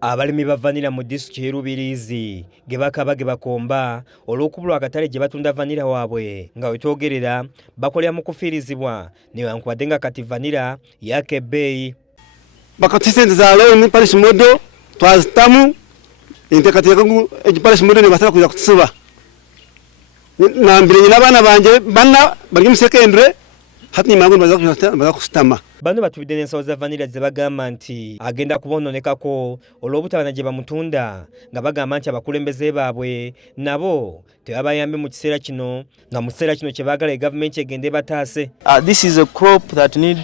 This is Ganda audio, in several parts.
Abalimi ba vanilla mu district y'Rubirizi ge Bakaaba ge Bakomba olw'okubulwa akatale gye batunda vanilla waabwe nga wetwogerera bakolera mu kufiirizibwa newankubadde nga kati vanilla yaka ebbeeyi. Bakati sente za loan parish modo twazitamu enteekateeka egiparish modo ne basaba kuza kutusiba nambire nyina abaana banje banna bali mu secondary hati nimangu baza kusitama. Bano batubidde n'ensawo za vanilla ze bagamba nti agenda kubononekako olw'obutabana gye bamutunda nga bagamba nti abakulembeze baabwe nabo tebabayambe mu kiseera kino nga mu kiseera kino kye baagala gavumenti egende bataase. This is a crop that need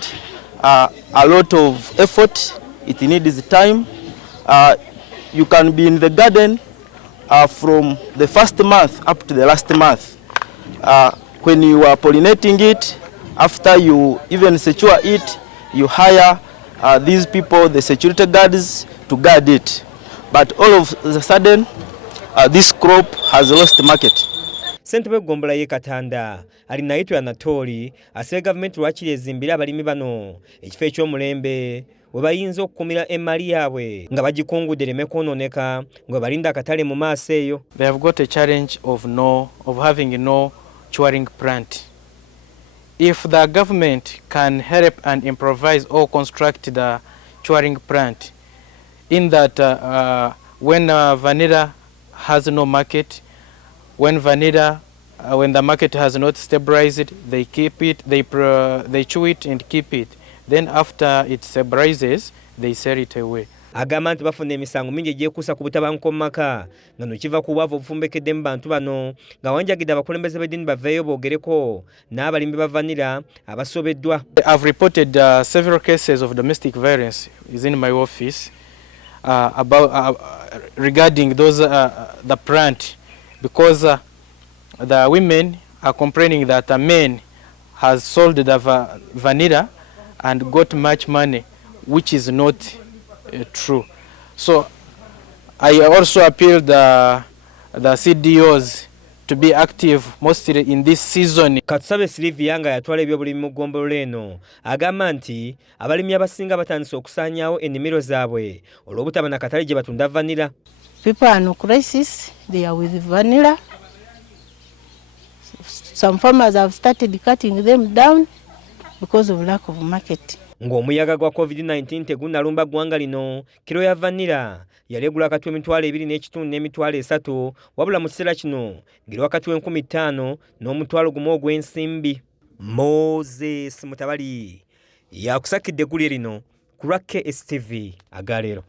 a lot of effort. It needs time. You can be in the garden from the first month up to the last month. When you are pollinating it, after you even secure it, you hire these people, the security guards, to guard it. But all of a sudden, this crop has lost the market. Ssentebe Gombola ye Katanda ali naitwa Anatoli asaba gavumenti lwakiri ezimbira abalimi bano ekifo eky'omulembe we bayinza okukumira emmali yaabwe nga bagikungudde ereme kwonooneka nga balinda akatale mu maaso eyo. They have got a challenge of having no curing plant. If the government can help and improvise or construct the curing plant, in that when vanilla has no market, when the market has not stabilized, they keep it, they chew it and keep it. Then after it stabilizes, they sell it away. Agamba nti bafuna emisango mingi egyekuusa ku butabanguko mu maka nga nokiva ku bwavu obufumbekedde mu bantu bano nga wanjagidde abakulembeze b'eddiini baveeyo boogereko n'abalimi ba vanilla abasobeddwa. I've reported several cases of domestic violence in my office regarding those the plant, because the women are complaining that a man has sold the vanilla and got much money, which is not true. So I also appeal the CDOs to be active mostly in this season. Katusabe Silvia nga yatwala ebyobulimi mu ggombolola eno agamba nti abalimi abasinga batandise okusaanyaawo ennimiro zaabwe olw'obutaba na katale gye batunda vanilla. People are no crisis, they are with vanilla. Some farmers have started cutting them down because of lack of market. Ng'omuyaga gwa COVID-19 tegunnalumba ggwanga lino, kiro ya vanilla yali egula wakati w'N2.2 n'N3 wabula mu kiseera kino ngeri wakati w'N15,000 n'N1,000 ogw'ensimbi. Moses Mutabali yakusakidde eggulire lino ku lwa KSTV Agaleero.